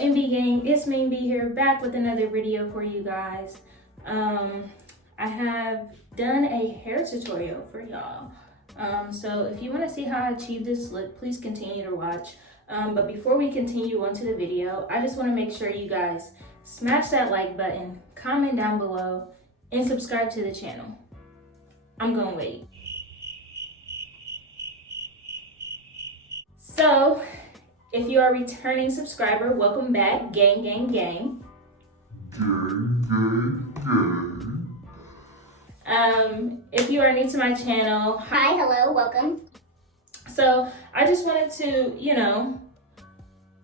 MB gang? It's me B here, back with another video for you guys. I have done a hair tutorial for y'all. So if you want to see how I achieved this look, please continue to watch. But before we continue on to the video, I just want to make sure you guys smash that like button, comment down below, and subscribe to the channel. I'm gonna wait. So, if you are a returning subscriber, welcome back, gang, gang, gang. Gang, gang, gang. If you are new to my channel, hi, hello, welcome. So I just wanted to,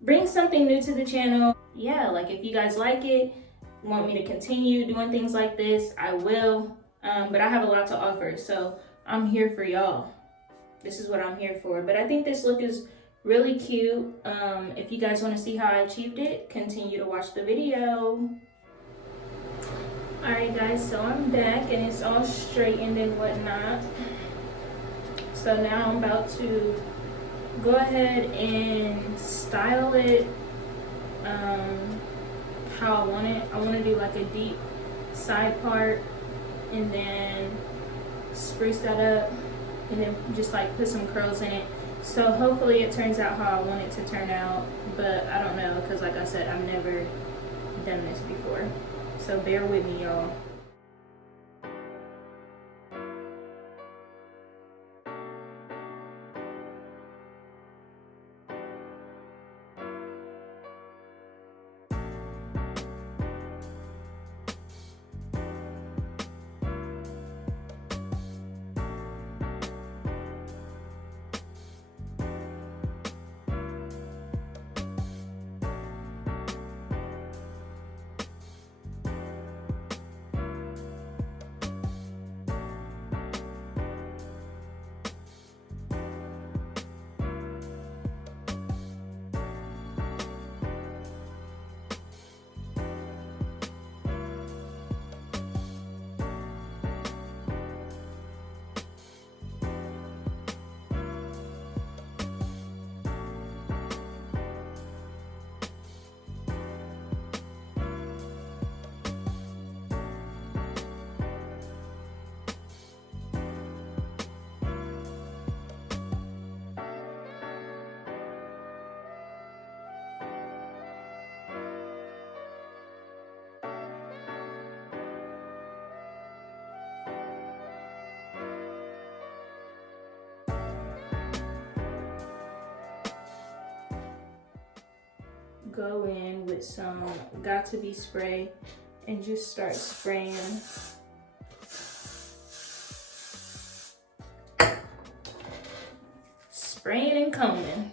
bring something new to the channel. Yeah, like if you guys like it, want me to continue doing things like this, I will. But I have a lot to offer, so I'm here for y'all. This is what I'm here for. But I think this look is really cute. If you guys want to see how I achieved it, continue to watch the video. Alright guys, so I'm back and it's all straightened and whatnot. So now I'm about to go ahead and style it how I want it. I want to do like a deep side part and then spruce that up and then just like put some curls in it. So hopefully it turns out how I want it to turn out, but I don't know because like I said, I've never done this before. So bear with me, y'all. Go in with some Got To Be spray and just start spraying. Spraying and combing.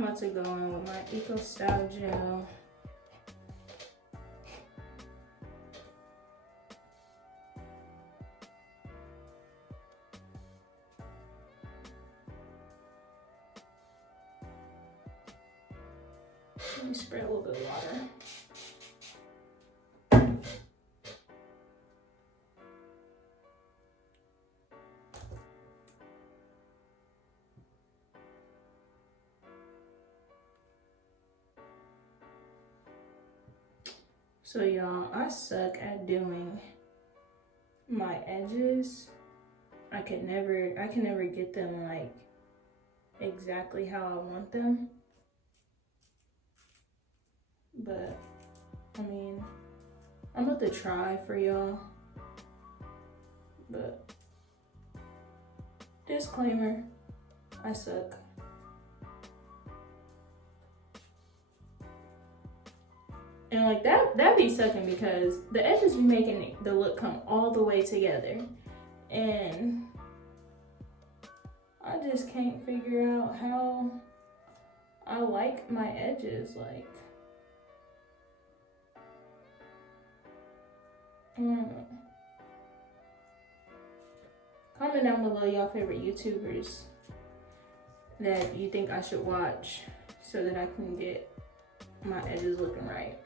I'm about to go in with my Eco Style Gel. Let me spray a little bit of water. So y'all, I suck at doing my edges. I can never get them like exactly how I want them. But I mean, I'm about to try for y'all. But disclaimer, I suck. And like that be sucking because the edges be making the look come all the way together. And I just can't figure out how I like my edges. Like, I don't know. Comment down below y'all favorite YouTubers that you think I should watch so that I can get my edges looking right.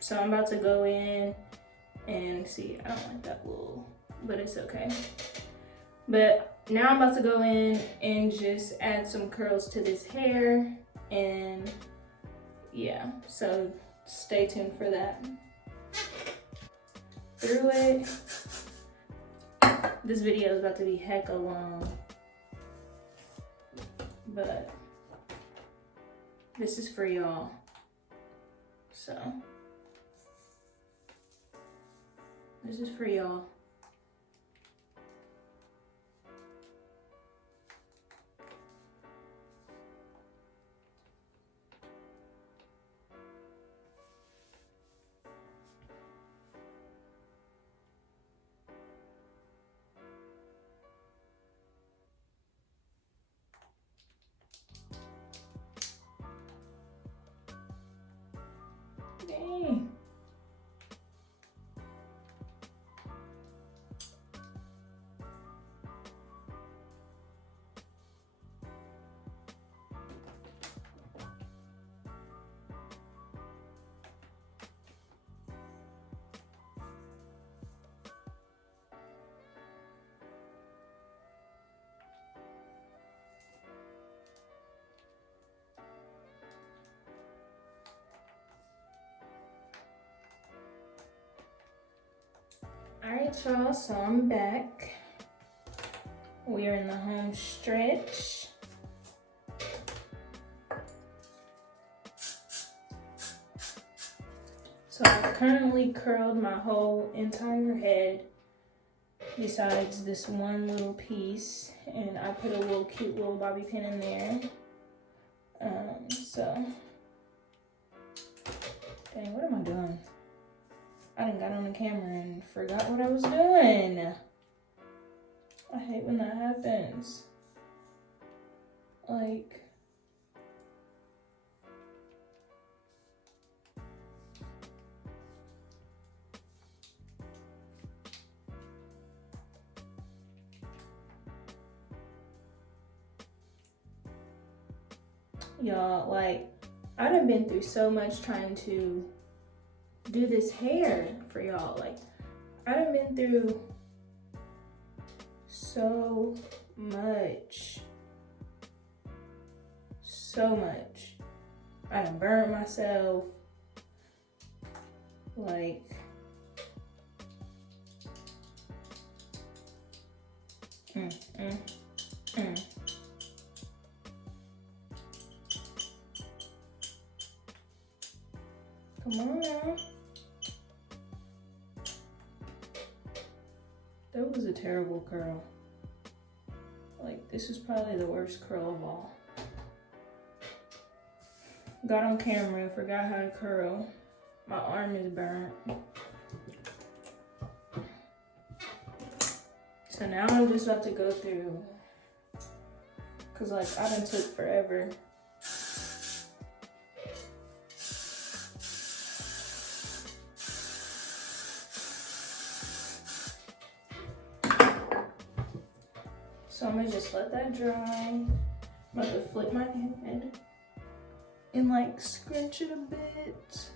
So I'm about to go in and see, I don't like that wool, but it's okay. But now I'm about to go in and just add some curls to this hair, and yeah, so stay tuned for that. Through it, this video is about to be hecka long, but this is for y'all, so. This is for y'all. Dang. Alright y'all, so I'm back. We are in the home stretch. So I've currently curled my whole entire head besides this one little piece, and I put a little cute little bobby pin in there. So, dang, what am I doing? I done got on the camera and forgot what I was doing. I hate when that happens. Like, y'all, like, I done been through so much trying to do this hair for y'all. Like, I done been through so much. So much. I done burned myself. Like, Come on now. That was a terrible curl. Like, this is probably the worst curl of all. Got on camera, forgot how to curl. My arm is burnt. So now I'm just about to go through, cause like I done took forever. So I'm gonna just let that dry. I'm about to flip my head and like scrunch it a bit.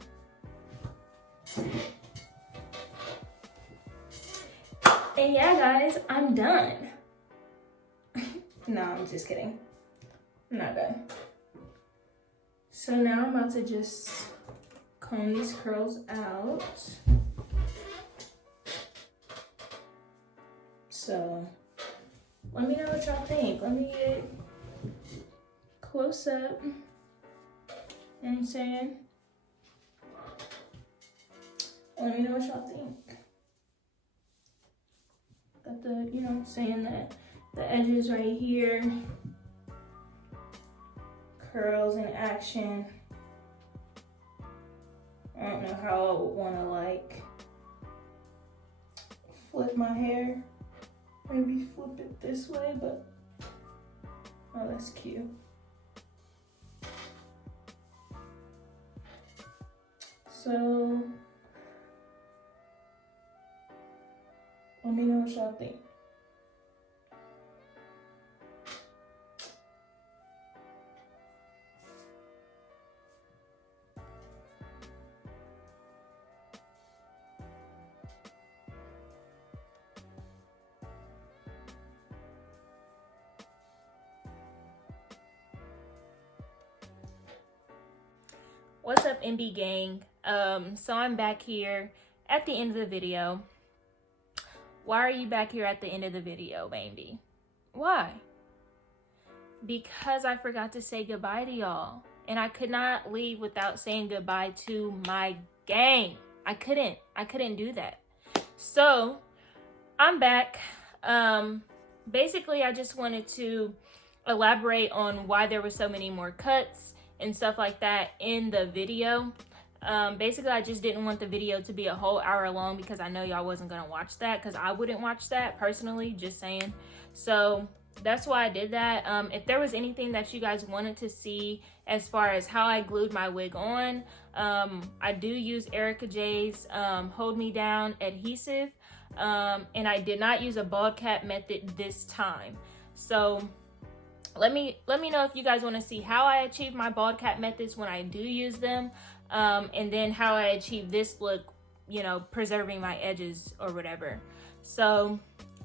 And yeah, guys, I'm done. No, I'm just kidding. I'm not done. So now I'm about to just comb these curls out. So let me know what y'all think. Let me get close up. You know what I'm saying? Let me know what y'all think. Got the, you know what I'm saying, the edges right here. Curls in action. I don't know how I would want to like flip my hair. Maybe flip it this way, but oh, that's cute. So let me know what y'all think. What's up, MB gang? So I'm back here at the end of the video. Why are you back here at the end of the video, baby? Why? Because I forgot to say goodbye to y'all. And I could not leave without saying goodbye to my gang. I couldn't do that. So I'm back. Basically, I just wanted to elaborate on why there were so many more cuts and stuff like that in the video. Basically, I just didn't want the video to be a whole hour long because I know y'all wasn't gonna watch that, because I wouldn't watch that personally, just saying. So that's why I did that. If there was anything that you guys wanted to see as far as how I glued my wig on, I do use Erica J's Hold Me Down adhesive, and I did not use a bald cap method this time. So let me know if you guys want to see how I achieve my bald cap methods when I do use them, and then how I achieve this look, you know, preserving my edges or whatever. So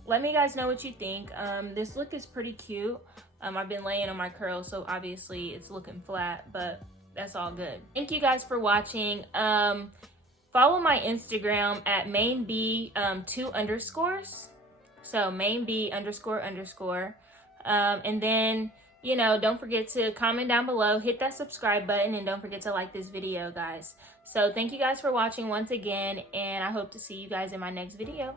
let me guys know what you think. This look is pretty cute. I've been laying on my curls, so obviously it's looking flat, but that's all good. Thank you guys for watching. Follow my Instagram at mainb 2 underscores. So mainb __. And then you know, don't forget to comment down below, hit that subscribe button, and don't forget to like this video, guys. So thank you guys for watching once again, and I hope to see you guys in my next video.